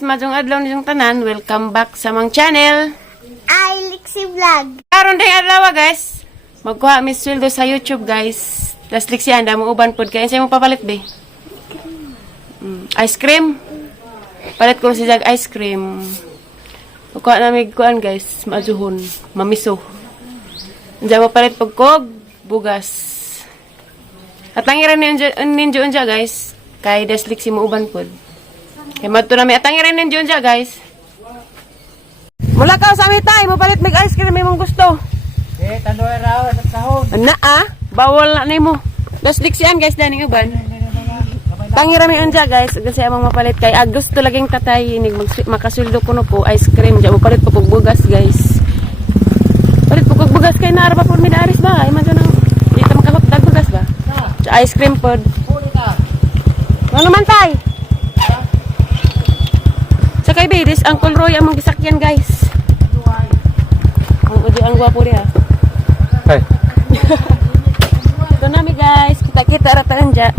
Madong adlaw ninyong tanan. Welcome back sa mang channel. Ay, Lixie Vlog. Karon ding adlaw guys. Magkuha mi sweldo sa YouTube guys. Tas Lixie anda mo uban pod kay sa mo papalit be. Ice cream. Palit ko si jag ice cream. Magkuha na mi kuan guys, maajuhon, mamiso. Diyan mo palit pag kog bugas. At tangiran ninyo unja guys. Kay des Lixie mo uban pod. Kaya madto na may atangiran ninyo dyan, guys. Mula ka sa amitay, mapalit mig ice cream mong gusto. Tandoy raw sa kahon. Ana bawal na nimo. Gas diksian guys daning uban. Tangiran mi anja guys, kasi among mapalit kay gusto laging tatay nig makasuldo kuno ko ice cream dyan mapalit po kog bugas guys. Palit po kog bugas kay naara pa pud mi aris ba? Ay man nang di ta makahotdag bugas ba? Sa ice cream pod. Ano man tay? Sakay bidis, Uncle Roy among gisakyan guys. Ang udi ang gwapo ri ha. Hey. Ito nami guys, kita-kita rataan dyan.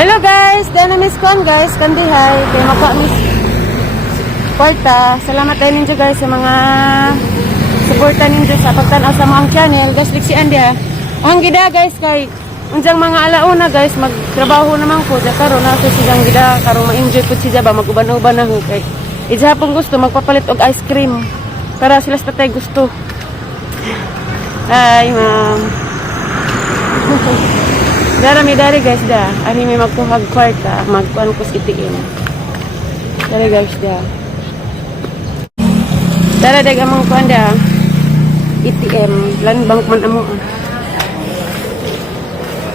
Hello guys, dahil na miss kon guys, kandihay, kaya maka-miss kwarta. Salamat tayo ninyo guys sa mga suporta ninyo sa pagtanaw sa mga channel. Guys, Lixie Andy ha. Ang gida guys kay, unjang mga alauna guys, magtrabaho naman ko. Diya karon na sa sigang gida, karong ma-enjoy po siya ba, mag-uban-uban na ho. Kay, isa pong gusto, magpapalit og ice cream. Para sila sa tatay gusto. Ay, ma'am. Dari guys da. Ari may magkuhag kwarta, magkuan ko sa ATM. Dari guys da. Dara dag among kuan da. ATM, land bank man amo.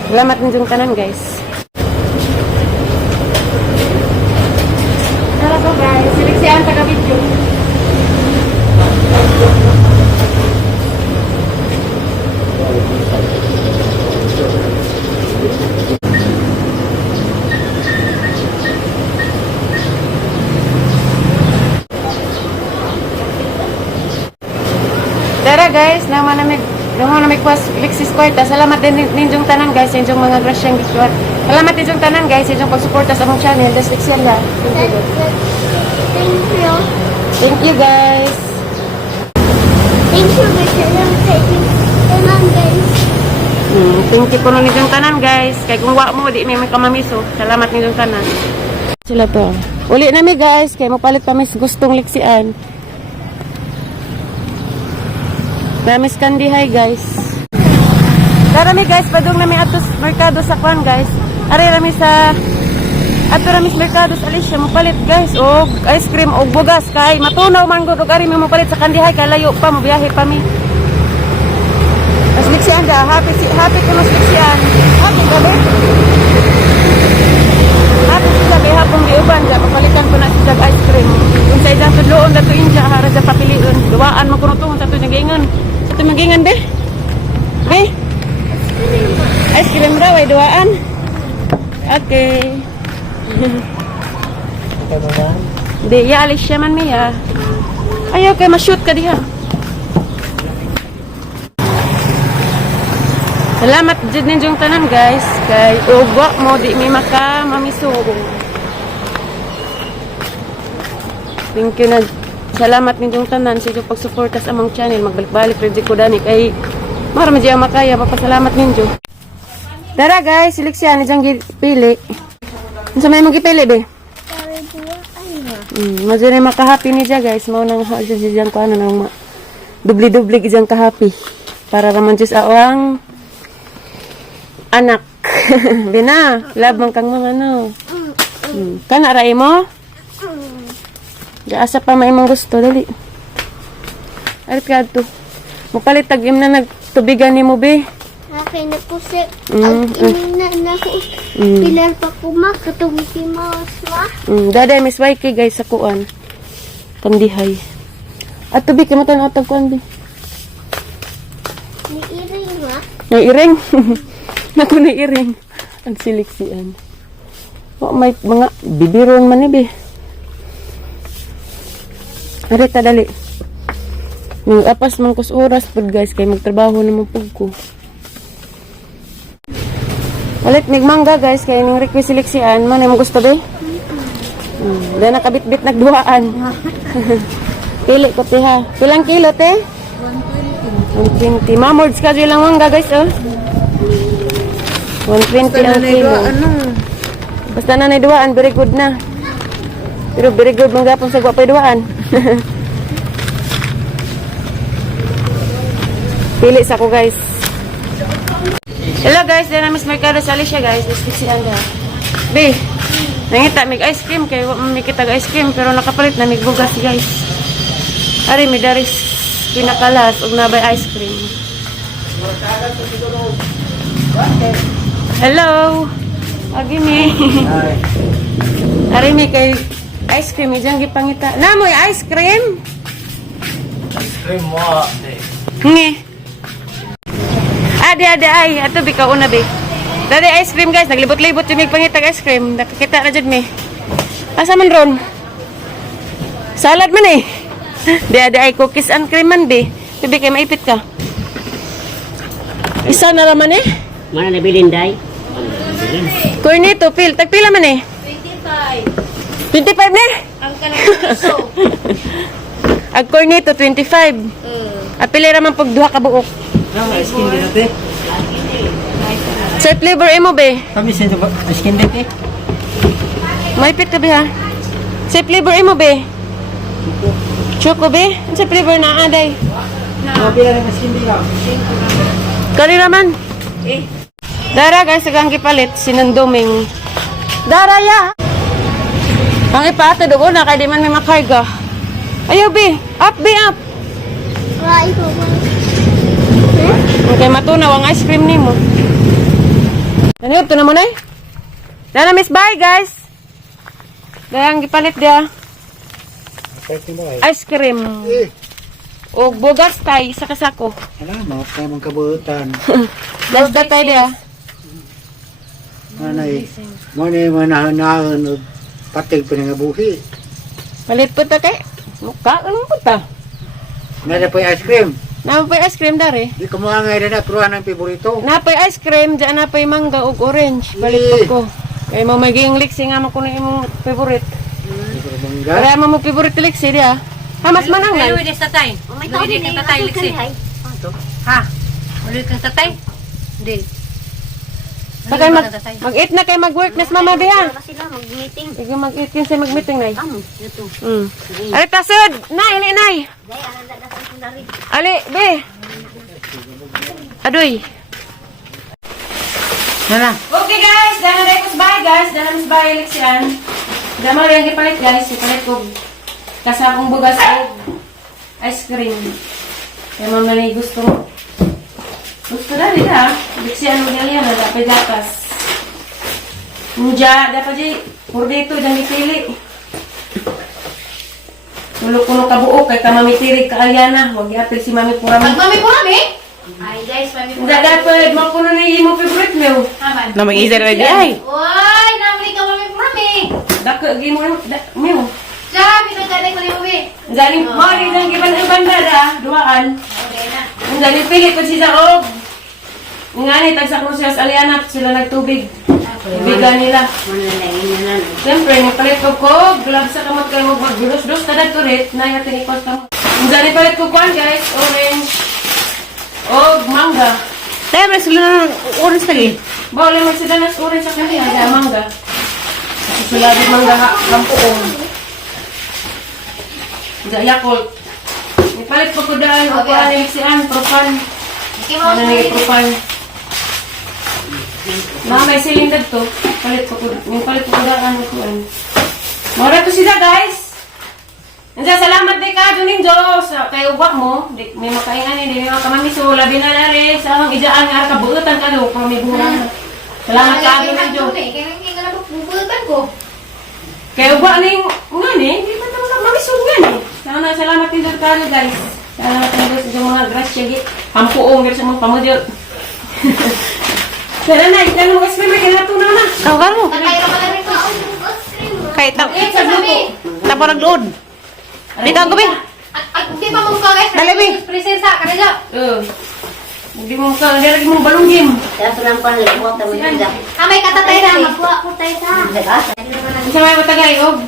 Salamat ninjong tanan guys. Tara po guys, seleksihan taga video. Tara guys, naman na may kwas Lixie Kwarta. Salamat din ninjong tanan guys, ninjong mga grasyang gitwat. Salamat ninjong tanan guys, ninjong pagsuporta sa among channel. Das Lixie la. Thank you. Thank you guys. Thank you, guys. Thank you po ninjong tanan guys. Kay kung wa mo, di may kamamiso. Salamat ninjong tanan. Sila po. Uli na mi guys, kay mapalit pa mis gustong Lixian. Namis kandihay guys. Tara mi guys, padung na mi atos merkado sa kwan guys. Ari rami sa ato rami sa merkado sa Alicia mapalit guys og ice cream og bugas kay matunaw man gud og ari mi mapalit sa kandihay kay layo pa mo biyahe pa mi. As Lixian da, happy ko mas Lixian. Happy gabi. Happy sa kay hapon giuban ja papalitan ko na sa ice cream. Kung sa isang tudloon dato inja hara sa papilion. Duwaan mo kuno tuhon sa to gingon. Ito magingan be? Be? Ice cream raw ay duwaan. Okay. Di, ya alis siya man miya. Ayaw kay ma-shoot ka diha. Salamat dyan ninyong tanan guys. Kay ugo mo di may mamisugong. Thank you na. Salamat ninyong tanan sa inyong pagsuporta sa among channel. Magbalik-balik rin ko dani kay marami dyan makaya. Papasalamat ninyo. Tara guys, seleksyan dyan gipili. Sa may mong gipili be? Madyo na makahappy ni dyan guys. Maunang dyan ko ano nang dubli-dubli dyan kahappy. Para naman dyan sa awang anak. Bina, love mang kang mga ano. Kana rai mo? Asa pa may mong gusto, dali. Arit ka ito. Mapalit tag-im na nagtubigan ni mo, be. Akin na po si... Mm, Ina na ko. Pilar pa ko ma. Katong si Mouse ma. Daday, Miss YK guys, sa kuan. Kandihay. At tubi, kamatan na atag kuan, bi. Ni Iring ma. Naiiring. Naku, naiiring. Ang siliksian. Oh, may mga bibiron man, bi. Arita, dali. Nung apas man kus oras pud guys, kay magtrabaho naman pud ko. Ulit mig mangga guys, kay ning request siliksian man mo gusto be? Dahil nakabit-bit nagduaan. Pili ko te ha. Pilang kilo te? 120. 120. Mamords ka lang mangga guys oh. 120 ang kilo. Basta na duaan, very good na. Pero very good mangga pang sagwa pa duaan. Pili sa ko guys. Hello guys, dyan na Miss Mercado sa Alicia guys. Discusi anda. Be, nangita mig ice cream kay may kita ice cream pero nakapalit na mig bugas guys. Ari mi daris pinakalas ug nabay ice cream. Hello. Agi mi. Ari mi kay ice cream ijang gipangita. Namoy ice cream. Ice cream mo. Nge. Ade ay, ato bi ka una bi. Dali ice cream guys, naglibot-libot yung pangitag ice cream. Nakakita na jud mi. Asa man ron? Salad man eh. Ade ay cookies and cream man bi. Tubi kay maipit ka. Isa na raman eh. Mana na bilin day? Cornito, tagpila man eh. 25. 25 ne? Ang kanang piso. Ag cornito 25. Apili raman pag duha ka buok. Ice cream din natin. Sa flavor imo be. Kami sa ice cream din eh. Maipit ka be ha. Sa flavor imo be. Choco be. Sa flavor na aday. Mabi na ice cream din lang. Kali naman. Dara guys, agang gipalit sinundoming. Dara ya. Ang ipato doon na kay di man may makarga. Ayaw be. Up be up. Wala ito ma. Okay, matunaw ang ice cream nimo. Ano ito naman ay? Dara Miss Bye guys. Dahang gipalit dia. Ice cream. O bugas tay sa kasako. Ano, mga tayo mong kabutan. Das datay dia. Manay, manay manahanahon o patig pa nga buhi. Palit po ta kay. Mukha ano po ta? Nada pa yung ice cream. Napay ice cream dari. Di ko mga ngayon na pruhan ng piborito. Napay ice cream, diyan napay mangga ug orange. Palit po ko. Kay mo maging liksi nga mo kuno imong favorite. Bangga. Kaya mo favorite liksi dia. Hamas manang Ay, nan. uwi sa tatay. Uwi ka tatay, Lixi. Ha? Uwi kang tatay? Hindi. Sakay mag-eat na kay mag-work nas mama biha. Sila mag-meeting. Sige mag-eat kinsa mag-meeting nay. Ito. Ali tasod, nay, ali nay. Dai ang dadas ang sundari. Ali, be. Adoy. Nana. Okay guys, dana day ko bye guys, dana mas bye leksyan. Dama yang gipalit guys, ipalit ko kasakong bugas og ice cream. Kaya mama na gusto mo. Gusto na rin ha. Leksyan mo niya na dapat gatas. Muja, dapat di pur dito dyan ipili. Tulog-tulog ka buo kay ka mamitirig ka Aliana. Huwag i-apil si Mami Purami. Mami Purami? Ay guys, Mami Hindi dapat mapuno na yung mo favorite mo. Aman. Na mag-isa na ay. Uy, nami ka Mami Purami. Dako gi mo mo. Siya, pinagkali ko ni Uwi. Galing mo rin ang giban ang banda da, duaan. Okay na. Ang galing pili ko si Zaob. Ngani tag sa Cruces Aliana sila nagtubig. Bigan nila. Siyempre, nagpalit ko gloves sa kamot kayo mag-dos-dos kada turit na yung tinikot ka mo. Ang galing palit ko kwan guys, orange. O mangga. Tayo, mas lang oras lagi. Bawal yung magsidanas orange sa kanya, ada mangga. Sila di mangga hampuong. Ada Yakult. Nipalit ko daan, o kuha ni Lixian, propan. Ano na propan. May silindad to. Palit ko daan, kuhaan. Mora to sila guys. Nandiyan, salamat di ka, Juning Diyos. Kay ubak mo, di, may makaingan, di may makamamiso, labi na nari, sa hang ijaan nga, kabuutan ka do, kung may bulan. Salamat ka, Juning Diyos. Kaya hindi ka na magbubulkan ko. Kay ubak ning, nga ni, di ba naman mamiso nga ni. Salamat din doon ka, guys. Salamat din doon sa mga grasya, pampuong, pero sa mga pamudyo. Kaya na, ilan mo kasi may kinatunan na. Kau mo. Tatay ka pala rin ko. Kay tap. Eh, sa grupo. Tapo nagdoon. Dito ang gabi. Di ba mong kagay? Dali, Bi. Prinsesa, kanila. Hindi mo ka, hindi lagi mong balunggim. May katatay na. Magkuha ko tayo sa. Isa may matagay, oh.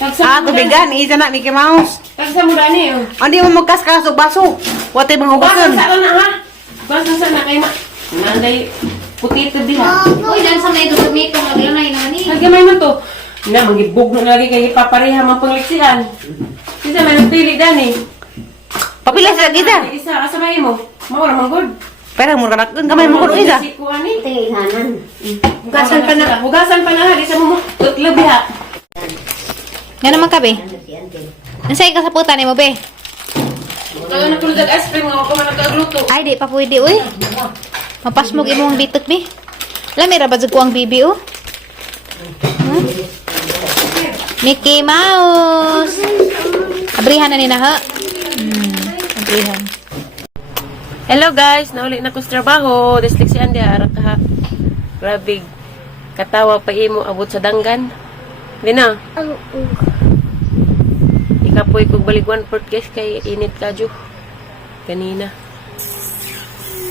Ah, tubigan. Isa na, Mickey Mouse. Tagsa mo dani, oh. Hindi mo magkas-kas o baso. Wate mga Basan ubasan. sa na, ha? Basan sa na, kay ma. Nanday, putito di, ha? Uy, dan sa may dugod may kung maglanay na ni. Nagkamay man to. Na, magibog na lagi kay ipapareha mang pangliksian. Isa may nagpili dani. Papila sa kita. Isa, asamay mo. Mawala mang good. Pero mo kanak kamay mo kuno isa. Sikuan ni. Hugasan pa na. Hugasan pa na, ha? Di sa mo mo. Tutlabi, ha? Nga naman ka, be. Nasay ka sa puta ni mo, be. Kaya nakulog ice cream, nga ako man nagkagluto. Ay, di pa pwede, uy. Mapasmog imong bitot, be. Lami ra ba ko ang bibi, oh. Huh? Mickey Mouse. Abrihan na ni na, ha? Abrihan. Hello guys, nauli na ko sa trabaho. Dyslexia andi ara ka ha. Grabe. Katawa pa imo abot sa danggan. Di na. Ikapoy kog baligwan port guys kay init ka jo. Kanina.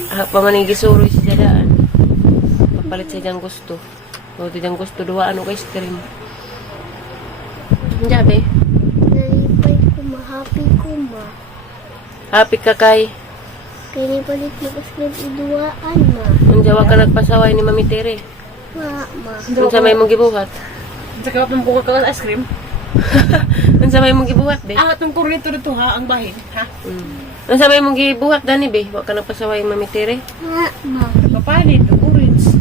Pa man gisuroy sa daan. Papalit sa diyang gusto. O di diyang gusto duwa ano kay stream. Jabe. Nalipay ko ma. Happy ko ma. Happy ka kay. Kaya palit mag-askrib iduaan ma. Ang jawa ka nagpasaway ni Mami Tere. Ma. Unsa may mong gibuhat? Saka pa buka ka ice cream. Unsa may mong gibuhat be? Ah, itong kurito dito ha, ang bahin, ha? Unsa may mong gibuhat dani be? Wa ka nagpasaway ni Mami Tere? Ma. Papalit, orange.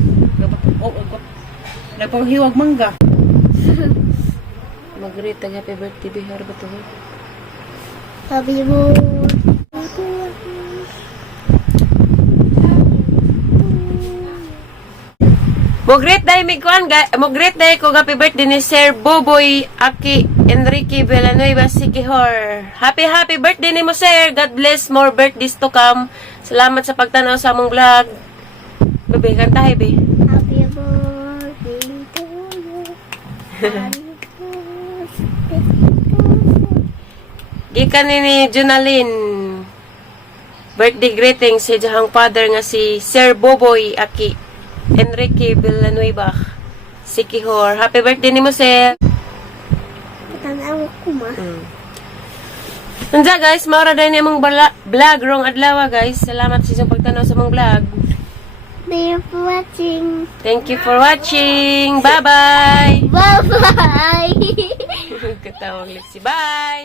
Nagpanghiwag mangga. Magret, happy birthday be. Hara ba to? Sabi mo. Mogret day mi kuan ga, mogret day ko happy birthday ni Sir Boboy Aki Enrique Villanueva Sikihor. Happy birthday ni mo sir. God bless, more birthdays to come. Salamat sa pagtanaw sa among vlog. Bebe, kantahe be. Happy birthday to you. Gikan ni Junaline. Birthday greetings sa jahang father nga si Sir Boboy Aki Enrique Villanueva Sikihor. Happy birthday ni mo sir. Tanaw ko ma. Nandiyan guys, maura dahil ni among vlog rong adlaw guys. Salamat sa inyong pagtanaw sa among vlog. Thank you for watching. Thank you for watching. Bye-bye. Bye-bye. Katawag Lexi. Bye.